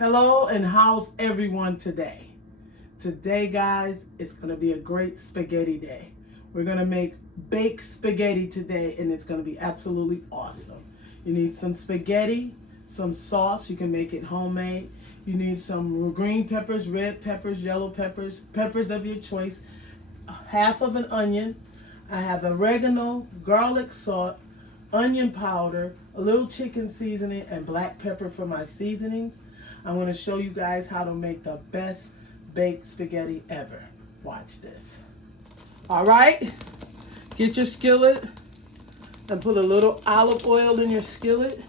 Hello, and how's everyone today? Today, guys, it's gonna be a great spaghetti day. We're gonna make baked spaghetti today, and it's gonna be absolutely awesome. You need some spaghetti, some sauce. You can make it homemade. You need some green peppers, red peppers, yellow peppers, peppers of your choice, half of an onion. I have oregano, garlic salt, onion powder, a little chicken seasoning, and black pepper for my seasonings. I'm going to show you guys how to make the best baked spaghetti ever. Watch this. All right, get your skillet and put a little olive oil in your skillet.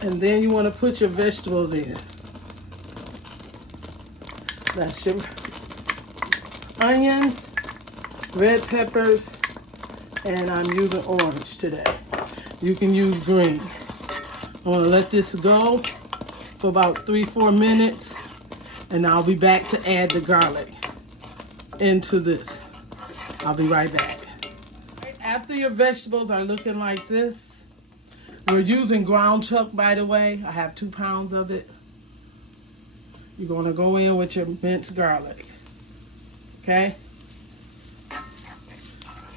And then you want to put your vegetables in. That's your onions, red peppers, and I'm using orange today. You can use green. I want to let this go for about 3-4 minutes, and I'll be back to add the garlic into this. I'll be right back. After your vegetables are looking like this, we're using ground chuck, by the way. I have 2 pounds of it. You're going to go in with your minced garlic, okay?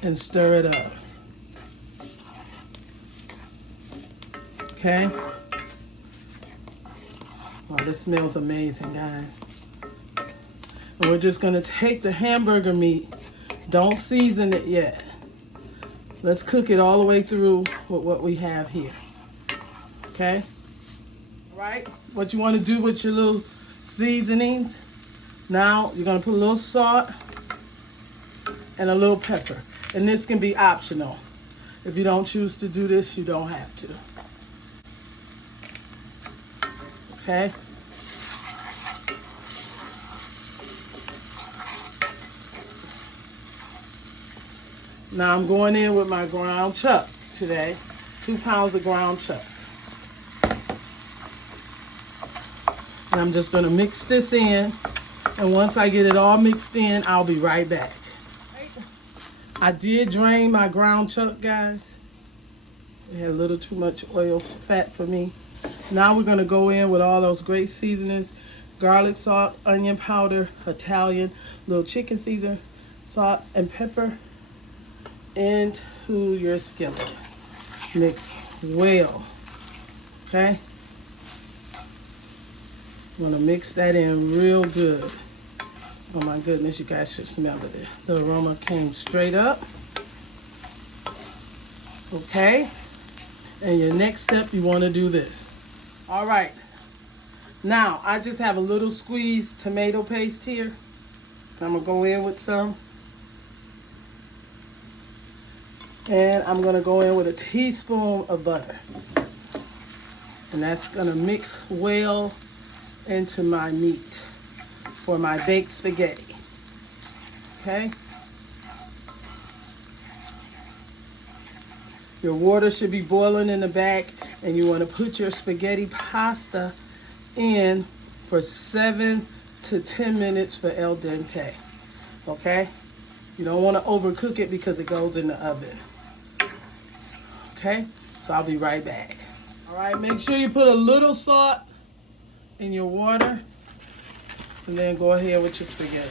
And stir it up. Okay. Wow, this smells amazing, guys. And we're just gonna take the hamburger meat. Don't season it yet. Let's cook it all the way through with what we have here. Okay. All right. What you want to do with your little seasonings? Now you're gonna put a little salt and a little pepper. And this can be optional. If you don't choose to do this, you don't have to. Okay. Now I'm going in with my ground chuck today. 2 pounds of ground chuck. And I'm just going to mix this in. And once I get it all mixed in, I'll be right back. I did drain my ground chuck, guys. It had a little too much oil fat for me. Now we're going to go in with all those great seasonings: garlic salt, onion powder, Italian, little chicken seasoning, salt and pepper into your skillet. Mix well. Okay? I'm going to mix that in real good. Oh my goodness, you guys should smell it. The aroma came straight up. Okay? And your next step, you want to do this. All right. Now, I just have a little squeezed tomato paste here. I'm going to go in with some. And I'm going to go in with a teaspoon of butter. And that's going to mix well into my meat for my baked spaghetti. Okay? Your water should be boiling in the back, and you want to put your spaghetti pasta in for 7 to 10 minutes for al dente. Okay? You don't want to overcook it because it goes in the oven. Okay? So I'll be right back. All right, make sure you put a little salt in your water, and then go ahead with your spaghetti.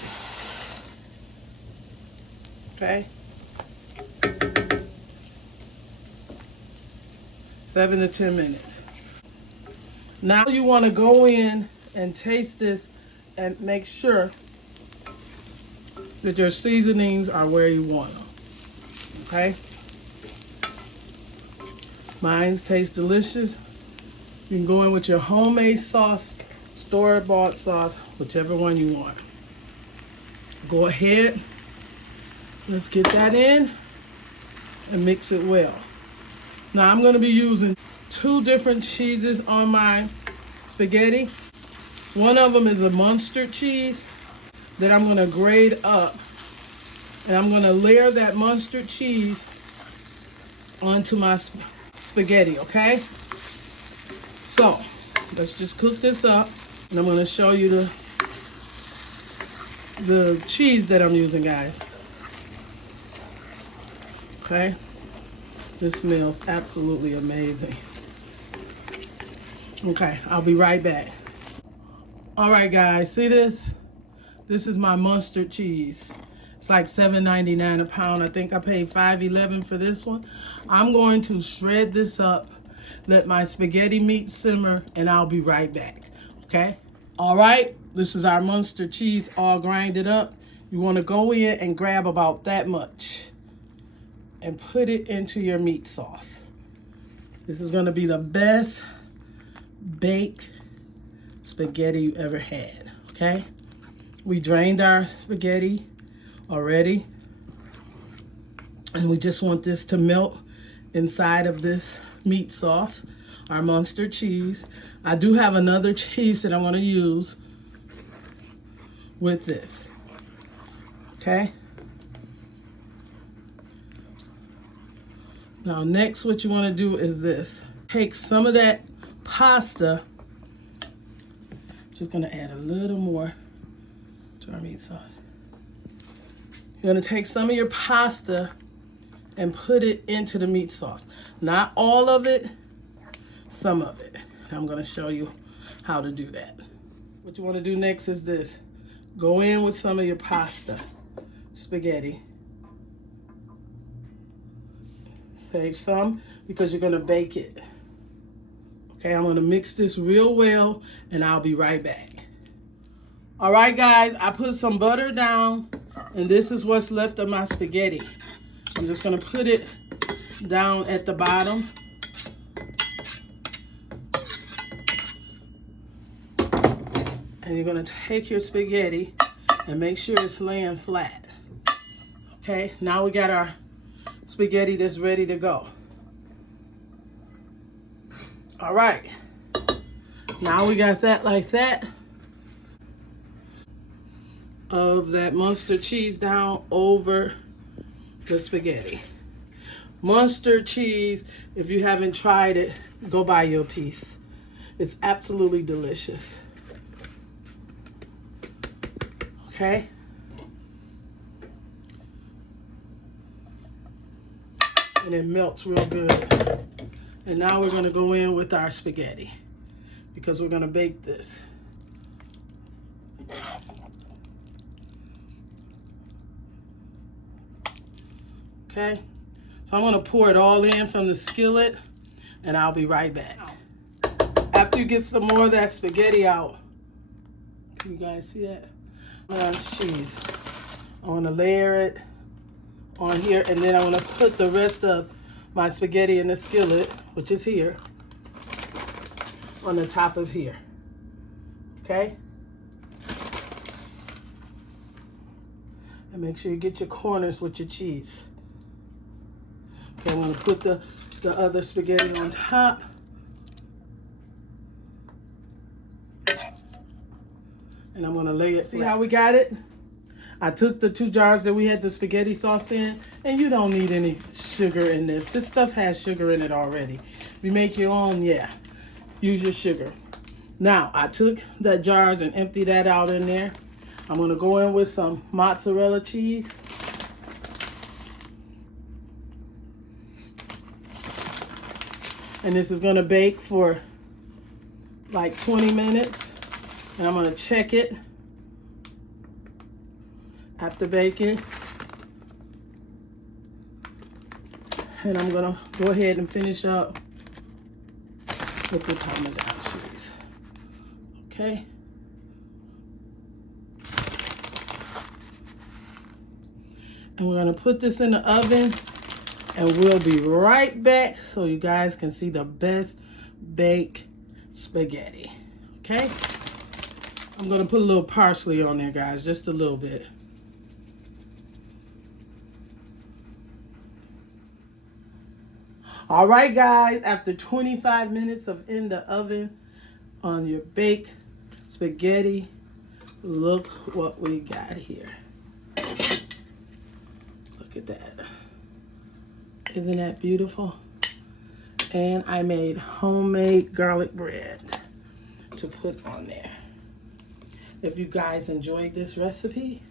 Okay? 7 to 10 minutes. Now you want to go in and taste this and make sure that your seasonings are where you want them. Okay? Mine tastes delicious. You can go in with your homemade sauce, store-bought sauce, whichever one you want. Go ahead. Let's get that in and mix it well. Now I'm going to be using 2 different cheeses on my spaghetti. One of them is a mustard cheese that I'm going to grate up. And I'm going to layer that mustard cheese onto my spaghetti, okay? So, let's just cook this up. And I'm going to show you the cheese that I'm using, guys. Okay? This smells absolutely amazing. Okay, I'll be right back. All right, guys, see this? This is my mustard cheese. It's like $7.99 a pound. I think I paid $5.11 for this one. I'm going to shred this up, let my spaghetti meat simmer, and I'll be right back, okay? All right, this is our mustard cheese all grinded up. You want to go in and grab about that much and put it into your meat sauce. This is going to be the best baked spaghetti you ever had, okay? We drained our spaghetti already, and we just want this to melt inside of this meat sauce, our mustard cheese. I do have another cheese that I want to use with this, okay? Now next, what you want to do is this. Take some of that pasta, just gonna add a little more to our meat sauce. You're gonna take some of your pasta and put it into the meat sauce. Not all of it, some of it. I'm gonna show you how to do that. What you wanna do next is this. Go in with some of your pasta, spaghetti. Save some because you're gonna bake it. Okay, I'm gonna mix this real well and I'll be right back. All right, guys, I put some butter down and this is what's left of my spaghetti. I'm just gonna put it down at the bottom. And you're gonna take your spaghetti and make sure it's laying flat. Okay, now we got our spaghetti that's ready to go. All right, now we got that like that. Of that mustard cheese down over the spaghetti. Mustard cheese, if you haven't tried it, go buy you a piece. It's absolutely delicious. Okay? And it melts real good. And now we're gonna go in with our spaghetti because we're gonna bake this. Okay, so I'm gonna pour it all in from the skillet and I'll be right back. After you get some more of that spaghetti out, can you guys see that? Cheese. I wanna layer it on here and then I wanna put the rest of my spaghetti in the skillet, which is here, on the top of here, okay? And make sure you get your corners with your cheese. Okay, I'm gonna put the other spaghetti on top. And I'm gonna lay it flat. See how we got it? I took the 2 jars that we had the spaghetti sauce in, and you don't need any sugar in this. This stuff has sugar in it already. If you make your own, yeah, use your sugar. Now, I took the jars and emptied that out in there. I'm gonna go in with some mozzarella cheese. And this is gonna bake for like 20 minutes. And I'm gonna check it after baking. And I'm gonna go ahead and finish up with the parmesan cheese. Okay. And we're gonna put this in the oven and we'll be right back so you guys can see the best baked spaghetti, okay? I'm gonna put a little parsley on there, guys, just a little bit. All right, guys, after 25 minutes of in the oven on your baked spaghetti, look what we got here. Look at that. Isn't that beautiful? And I made homemade garlic bread to put on there. If you guys enjoyed this recipe,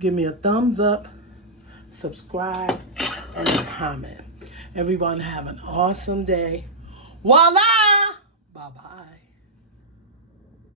give me a thumbs up, subscribe, and comment. Everyone have an awesome day. Voila!